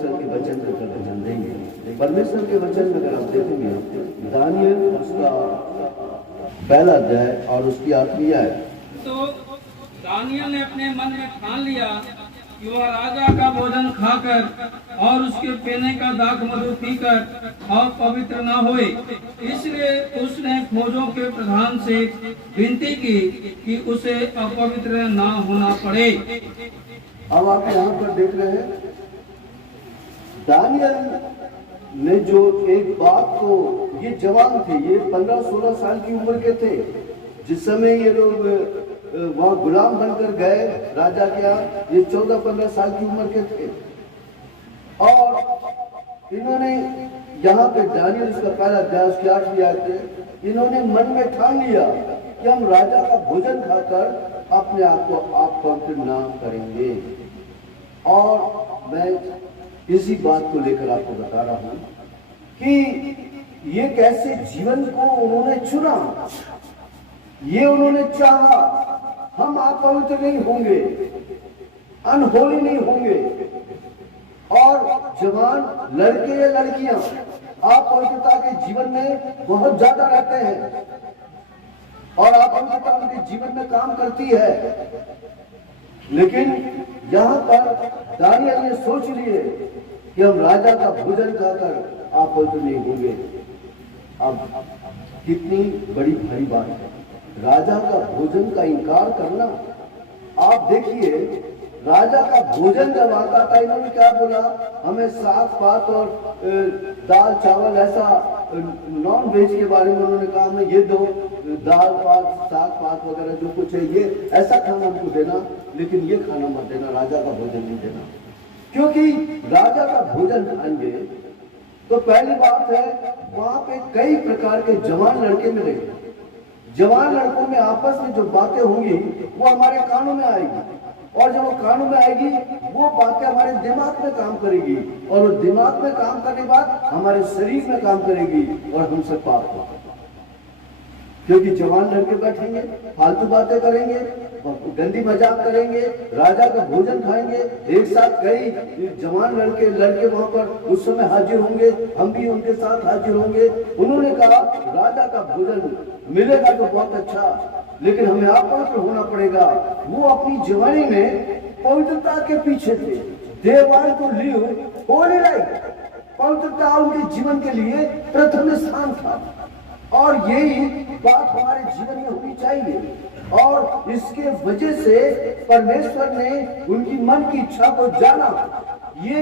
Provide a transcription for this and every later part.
परमेश्वर के वचन को वचन देंगे। परमेश्वर के वचन में अगर आप देखेंगे, दानियल उसका पहला अध्याय और उसकी 8वीं आयत। तो दानियल ने अपने मन में ठान लिया कि वह राजा का भोजन खाकर और उसके पीने का दाख मधु पीकर और पवित्र न होए, इसलिए उसने फौजों के प्रधान से विनती की कि उसे अपवित्र न होना पड़े। अब आप यहाँ पर देख रहे हैं, दानियल ने जो एक बात को, ये जवान थे, ये 15-16 साल की उम्र के थे जिस समय ये लोग वहां गुलाम बनकर गए राजा के यहाँ। ये 14-15 साल की उम्र के थे और इन्होंने यहाँ पे दानियल इसका पहला अध्याय उसकी 8वीं आयत, इन्होंने मन में ठान लिया कि हम राजा का भोजन खाकर अपने आप को आप पवित्र ना करेंगे। और मैं इसी बात को लेकर आपको बता रहा हूं कि ये कैसे जीवन को उन्होंने चुना, ये उन्होंने चाहा हम अपवित्र नहीं होंगे, अनहोली नहीं होंगे। और जवान लड़के या लड़कियां अपवित्रता के जीवन में बहुत ज्यादा रहते हैं और अपवित्रता उनके जीवन में काम करती है। लेकिन यहाँ पर दानियल ने सोच लिए कि हम राजा का भोजन खाकर अपवित्र नहीं होंगे। अब कितनी बड़ी भारी बात है राजा का भोजन का इनकार करना। आप देखिए, राजा का भोजन जब आता था, इन्होंने क्या बोला, हमें साग पात और दाल चावल, ऐसा नॉन वेज के बारे में उन्होंने कहा, हमें ये दो, दाल पात साग पात वगैरह जो कुछ है ये ऐसा खाना हमको देना, लेकिन ये खाना मत देना, राजा का भोजन नहीं देना। क्योंकि राजा का भोजन खाएंगे तो पहली बात है वहां पे कई प्रकार के जवान लड़के मिलेंगे। जवान लड़कों में आपस में जो बातें होंगी वो हमारे कानों में आएगी, और जब वो कानों में आएगी वो बातें हमारे दिमाग में काम करेगी, और वो दिमाग में काम करने के बाद हमारे शरीर में काम करेगी और हमसे पाप होगा। क्योंकि जवान लड़के बैठेंगे, फालतू बातें करेंगे, गंदी मजाक करेंगे, राजा का भोजन खाएंगे। एक साथ कई जवान लड़के वहां पर उस समय हाजिर होंगे, हम भी उनके साथ हाजिर होंगे। उन्होंने कहा राजा का भोजन मिलेगा तो बहुत अच्छा, लेकिन हमें अपवित्र होना पड़ेगा। वो अपनी जवानी में पवित्रता के पीछे थे। They want to live holy life. पवित्रता उनके जीवन के लिए प्रथम स्थान था, और यही बात हमारे जीवन में होनी चाहिए। और इसके वजह से परमेश्वर ने उनकी मन की इच्छा को जाना। ये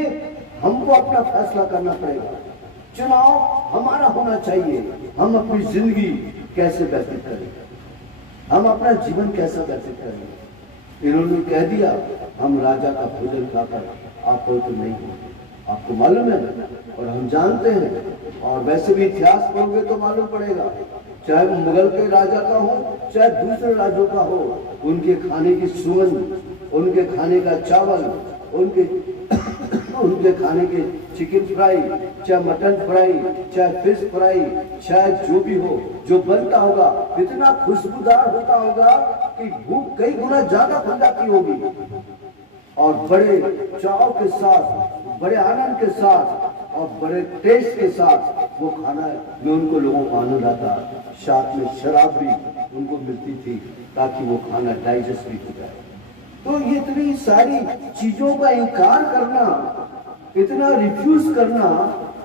हमको अपना फैसला करना पड़ेगा, चुनाव हमारा होना चाहिए। हम अपनी जिंदगी कैसे व्यतीत करें, हम अपना जीवन कैसा व्यतीत करें। इन्होंने कह दिया हम राजा का भोजन खाकर आप पवित्र नहीं होंगे। आपको मालूम है, और हम जानते हैं, और वैसे भी इतिहास पढ़ोगे तो मालूम पड़ेगा, चाहे वो मुगल के राजा का हो चाहे दूसरे राज्यों का हो, उनके खाने की सुगंध, उनके खाने का चावल, उनके खाने के चिकन फ्राई, चाहे मटन फ्राई, चाहे फिश फ्राई, चाहे जो भी हो, जो बनता होगा इतना खुशबूदार होता होगा कि भूख कई गुना ज्यादा बन जाती होगी। और बड़े चाव के साथ, बड़े आनंद के साथ और बड़े टेस्ट के साथ वो खाना में उनको लोगों को आनंद आता। साथ में शराब भी उनको मिलती थी ताकि वो खाना डाइजेस्ट भी हो जाए। तो ये इतनी सारी चीजों का इनकार करना, इतना रिफ्यूज करना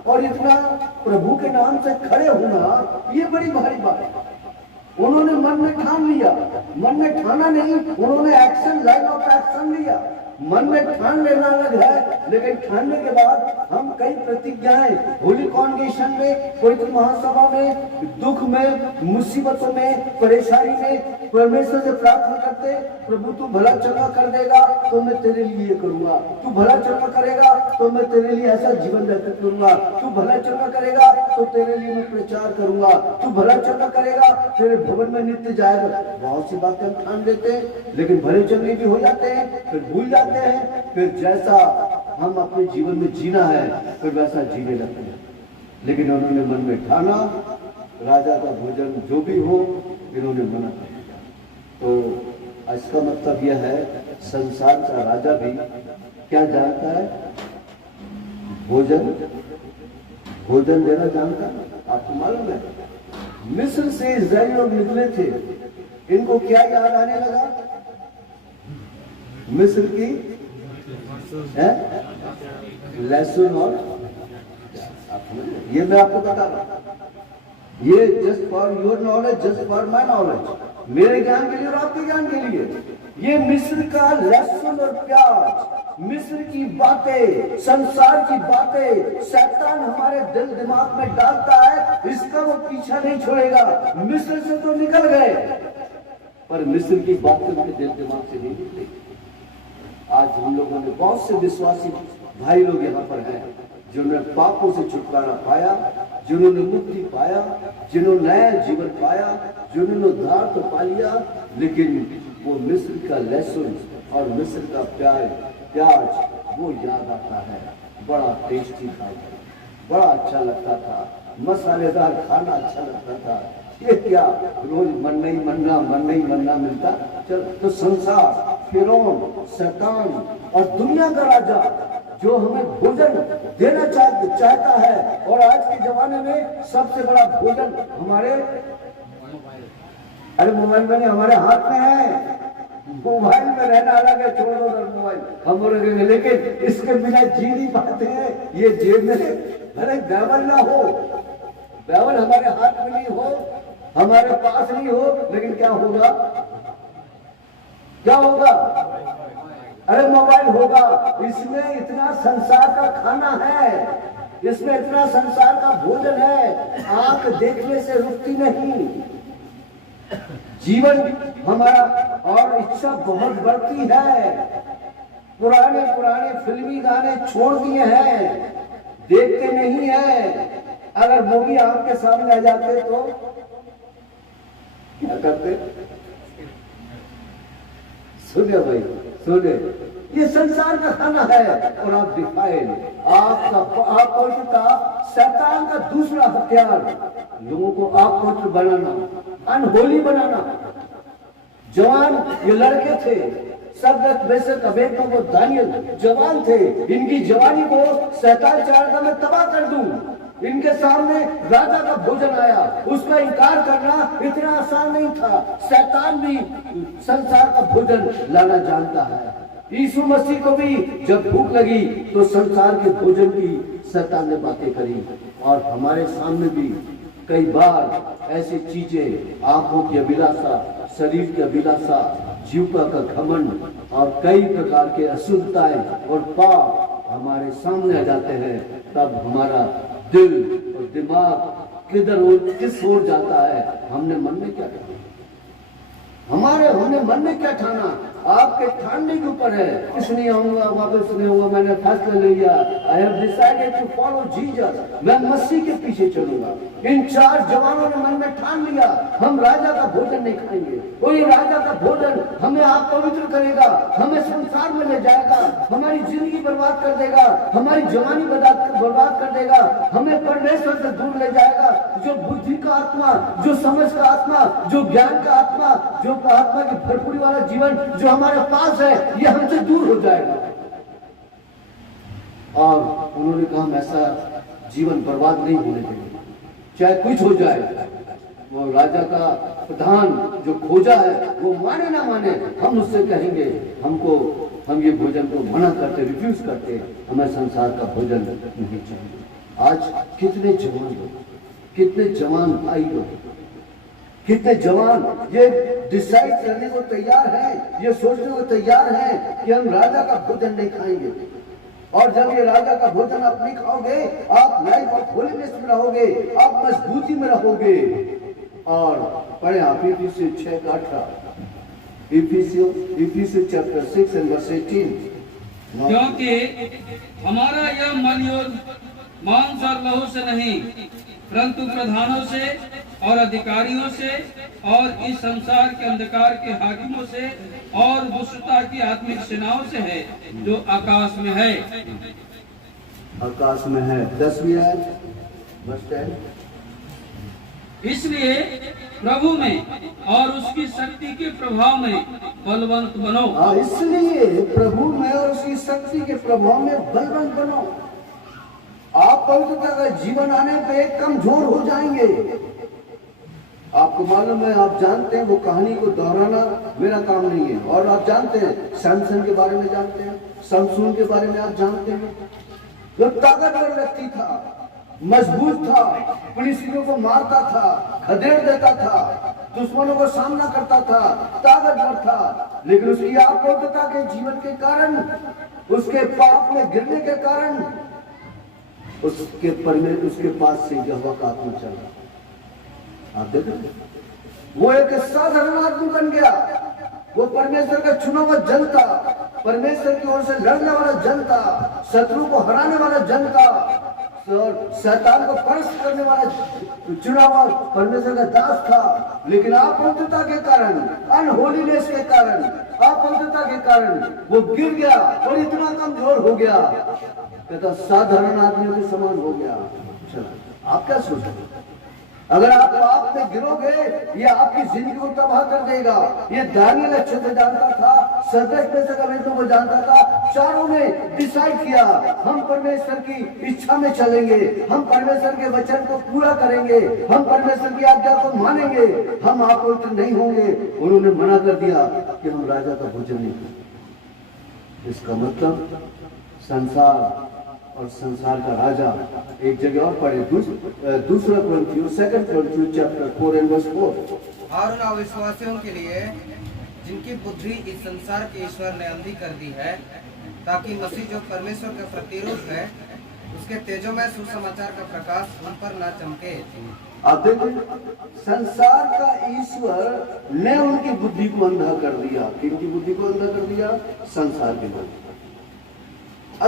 और इतना प्रभु के नाम से खड़े होना, ये बड़ी भारी बात है। उन्होंने मन में ठान लिया, मन में ठाना नहीं, उन्होंने एक्शन, लाइन ऑफ एक्शन लिया। मन में ठान लेना अलग है, लेकिन ठानने के बाद हम कई प्रतिज्ञाएं होली कॉन्ग्रेगेशन में, पवित्र महासभा में, दुख में, मुसीबतों में, परेशानी में परमेश्वर से प्रार्थना करते, प्रभु तू भला चंगा कर देगा तो मैं तेरे लिए ये करूंगा, तू भला चंगा करेगा तो मैं तेरे लिए ऐसा जीवन व्यतीत करूंगा, तू भला चंगा करेगा तो तेरे लिए मैं प्रचार करूंगा, तू भला चंगा करेगा तेरे भवन में नित्य जाएगा। बहुत सी बातें हम ठान लेते हैं, लेकिन भले चंगे भी हो जाते हैं, फिर भूल जाते हैं, फिर जैसा हम अपने जीवन में जीना है फिर वैसा जीने लगते हैं। लेकिन उन्होंने मन में ठाना राजा का भोजन जो भी हो, इन्होंने मना कर दिया। तो इसका मतलब यह है संसार का राजा भी क्या जानता है, भोजन भोजन देना जानता है। आपको मालूम है मिस्र से इस्राएली लोग निकले थे, इनको क्या याद आने लगा? मिस्र की लहसुन और ये मैं आपको बता रहा हूं, ये just for your knowledge, just for my knowledge, मेरे ज्ञान के लिए और आपके ज्ञान के लिए। ये मिस्र का लहसुन और प्याज, मिस्र की बातें, संसार की बातें शैतान हमारे दिल दिमाग में डालता है, इसका वो पीछा नहीं छोड़ेगा। मिस्र से तो निकल गए, पर मिस्र की बातें उनके दिल दिमाग से नहीं निकली। आज हम लोगों ने बहुत से विश्वासी भाई लोग यहाँ पर हैं जिन्होंने पापों से छुटकारा पाया, जिन्होंने मुक्ति पाया, जिन्होंने नया जीवन पाया, जिन्होंने उद्धार तो पा लिया, लेकिन वो मिस्र का लहसुन और मिस्र का प्याज वो याद आता है। बड़ा टेस्टी था, बड़ा अच्छा लगता था, मसालेदार खाना अच्छा लगता था। ये क्या रोज मन्ना ही मन्ना मिलता? चल तो संसार, फिरौन, शैतान और दुनिया का राजा जो हमें भोजन देना चाहता है, और आज के जमाने में सबसे बड़ा भोजन हमारे मोबाइल में नहीं, हमारे हाथ में है। मोबाइल में रहना अलग है, छोड़ दो मोबाइल हम रखेंगे, लेकिन इसके बिना जी नहीं पाते हैं। ये जेब में अरे बाइबल ना हो, बाइबल हमारे हाथ में नहीं हो, हमारे पास नहीं हो, लेकिन क्या होगा? क्या होगा? अरे मोबाइल होगा। इसमें इतना संसार का खाना है, इसमें इतना संसार का भोजन है, आंख देखने से रुकती नहीं। जीवन हमारा और इच्छा बहुत बढ़ती है। पुराने फिल्मी गाने छोड़ दिए हैं, देखते नहीं है। अगर मूवी आपके सामने आ जाते तो क्या करते? सुने भाई, सुने, ये संसार का खाना है। और आप डिफाइन, आपका शैतान का दूसरा हथियार, लोगों को आप पवित्र बनाना, अनहोली बनाना। जवान ये लड़के थे, सब वैसे कबीर को दानियल जवान थे, इनकी जवानी को शैतान चाहता मैं तबाह कर दूं। इनके सामने राजा का भोजन आया, उसका इनकार करना इतना आसान नहीं था। शैतान भी संसार का भोजन लाना जानता है। यीशु मसीह को भी जब भूख लगी तो संसार के भोजन की शैतान ने बातें करी, और हमारे सामने भी कई बार ऐसी चीजें, आंखों की अभिलाषा, शरीर की अभिलाषा, जीविका का घमंड और कई प्रकार के अशुद्धताएं और पाप हमारे सामने आ जाते हैं। तब हमारा दिल और दिमाग किस ओर जाता है? हमने मन में क्या ठाना? हमने मन में क्या ठाना? आपके ठानने के ऊपर है। इसलिए आऊंगा, वापस नहीं होगा, मैंने फैसला ले लिया, I have decided to follow Jesus, मैं मसीह के पीछे चलूंगा। इन 4 जवानों ने मन में ठान लिया, हम राजा का भोजन नहीं खाएंगे। और ये राजा का भोजन हमें आप पवित्र करेगा, हमें संसार में ले जाएगा, हमारी जिंदगी बर्बाद कर देगा, हमारी जवानी बर्बाद कर देगा, हमें परमेश्वर से दूर ले जाएगा। जो बुद्धि का आत्मा, जो समझ का आत्मा, जो ज्ञान का आत्मा, जो आत्मा की भरपूरी वाला जीवन जो हमारे पास है, ये हमसे दूर हो जाएगा। और उन्होंने कहा हम ऐसा जीवन बर्बाद नहीं होने देंगे, चाहे कुछ हो जाए। वो राजा का प्रधान जो खोजा है, वो माने ना माने, हम उससे कहेंगे हम ये भोजन को मना करते, रिफ्यूज करते, हमें संसार का भोजन नहीं चाहिए। आज कितने जवान भाई लोग, कितने जवान ये डिसाइड करने को तैयार हैं, ये सोचने को तैयार हैं कि हम राजा का भोजन नहीं खाएंगे। और जब ये राजा का भोजन आप नहीं खाओगे, आप लाइफ ऑफ होलीनेस में रहोगे, आप मजबूती में रहोगे। और पढ़े आप इफिसियों 6:18, इफिसियों चैप्टर 6 एंड वर्स 18। क्योंकि हमारा यह मनयोग मांस और लहू से नहीं, परंतु प्रधानों से और अधिकारियों से और इस संसार के अंधकार के हाकिमों से और दुष्टता की आत्मिक सेनाओं से है जो आकाश में है। आकाश में है। 10वीं आयत, वर्स 10। इसलिए प्रभु में और उसकी शक्ति के प्रभाव में बलवंत बनो। इसलिए प्रभु में और उसकी शक्ति के प्रभाव में बलवंत बनो। आप पवित्रता का जीवन आने पे कमजोर हो जाएंगे। आपको मालूम है, आप जानते हैं, वो कहानी को दोहराना मेरा काम नहीं है। और आप जानते हैं सैमसन के बारे में जानते हैं, शमशून के बारे में आप जानते हैं, जो ताकतवर व्यक्ति था, मजबूत था, फिलिस्तीनियों को मारता था, खदेड़ देता था, दुश्मनों को सामना करता था, ताकतवर था। लेकिन उसकी अपवित्रता के जीवन के कारण, उसके पाप में गिरने के कारण उसके पास से यहोवा का आत्मा चला। आप देखो, वो एक साधारण आदमी बन गया। वो परमेश्वर का चुना हुआ जन था, परमेश्वर की ओर से लड़ने वाला जन था, शत्रु को हराने वाला जन था, शैतान को परास्त करने वाला चुना हुआ परमेश्वर का दास था। लेकिन अपवित्रता के कारण, अनहोलीनेस के कारण, अपवित्रता के कारण वो गिर गया और इतना कमजोर हो गया, कहता साधारण आदमियों के समान हो गया। चलो, आप क्या सोचते? अगर आप पाप में गिरोगे, ये आपकी जिंदगी को तबाह कर देगा। ये दानियल अच्छे से जानता था, सदस्य में से कमेंटों को जानता था। चारों ने डिसाइड किया, हम परमेश्वर की इच्छा में चलेंगे, हम परमेश्वर के वचन को पूरा करेंगे, हम परमेश्वर की आज्ञा को मानेंगे, हम अपवित्र नहीं होंगे। उन्होंने मना कर दिया कि हम राजा का भोजन नहीं करेंगे। इसका मतलब संसार और संसार का राजा। एक जगह और पढ़े, दूसरा कोरिन्थियों 2 कोरिन्थियों चैप्टर 4 एंड वर्स 4। और उन अविश्वासियों के लिए जिनकी बुद्धि इस संसार के ईश्वर ने अंधी कर दी है, ताकि मसीह जो परमेश्वर का प्रतिरूप है, उसके तेजोमय सुसमाचार का प्रकाश उन पर न चमके। आप देखिए, संसार का ईश्वर ने उनकी बुद्धि को अंधा कर दिया। किनकी बुद्धि को अंधा कर दिया? संसार की बुद्धि।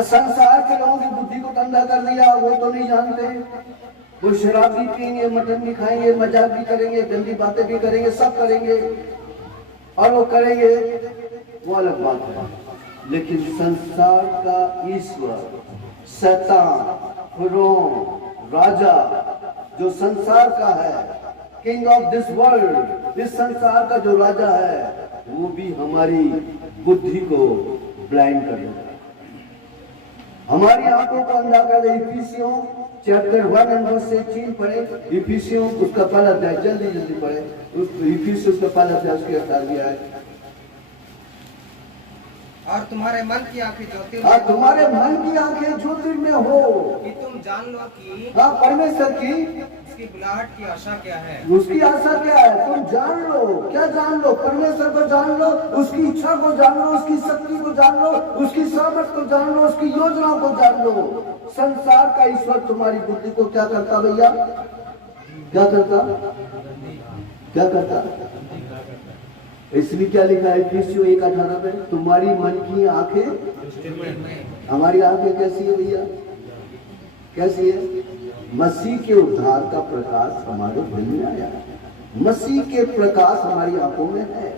संसार के लोगों की बुद्धि को अंधा कर दिया। वो तो नहीं जानते, वो शराब भी पिएंगे, मटन भी खाएंगे, मजाक भी करेंगे, गंदी बातें भी करेंगे, सब करेंगे, और वो करेंगे, वो अलग बात है। लेकिन संसार का ईश्वर, शैतान, फिरौन, राजा, जो संसार का है, किंग ऑफ दिस वर्ल्ड, इस संसार का जो राजा है, वो भी हमारी बुद्धि को ब्लाइंड कर देगा, हमारी आंखों को अंधा कर दे। इफिसियों चैप्टर 1 एंड वर्स 18 पढ़े। इफिसियों उसका पहला अध्याय, जल्दी पढ़े। इफिसियों उसका पहला अध्याय, उसके 18 है। और तुम्हारे मन की आंखें ज्योतिर्मय हो, कि तुम जान लो कि परमेश्वर की उसकी बुलाहट की आशा क्या है। उसकी आशा क्या है? तुम जान लो। क्या जान लो? परमेश्वर को जान लो, उसकी इच्छा को जान लो, उसकी शक्ति को जान लो, उसकी सामर्थ को जान लो, उसकी योजनाओं को जान लो। संसार का ईश्वर तुम्हारी बुद्धि को क्या करता भैया? क्या करता? इसलिए क्या लिखा है इफिसियों 1:18 में? तुम्हारी मन की आंखें। हमारी आंखें कैसी है भैया? कैसी है? मसीह के उद्धार का प्रकाश हमारे मन में आया है। मसीह के प्रकाश हमारी आंखों में है।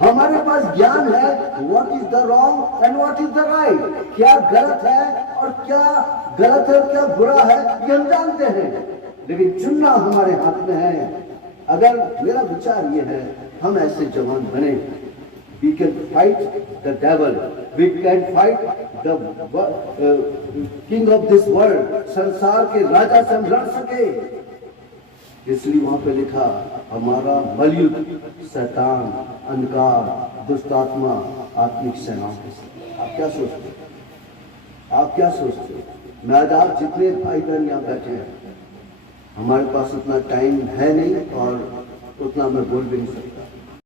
हमारे पास ज्ञान है, what is the wrong and what is the right. क्या गलत है और क्या बुरा है, ये हम जानते हैं। लेकिन चुनना हमारे हाथ में है। अगर मेरा विचार ये है, हम ऐसे जवान बने, we can fight the devil, we can fight the king of this world, संसार के राजा से हम लड़ सके। इसलिए वहां पे लिखा, हमारा बलयुद्ध शैतान, अंधकार, दुष्ट आत्मा, आत्मिक सेनाओं के साथ। आप क्या सोचते? मैं आज आप जितने भाई बहन यहाँ बैठे हैं, हमारे पास उतना टाइम है नहीं और उतना मैं बोल भी नहीं सकता।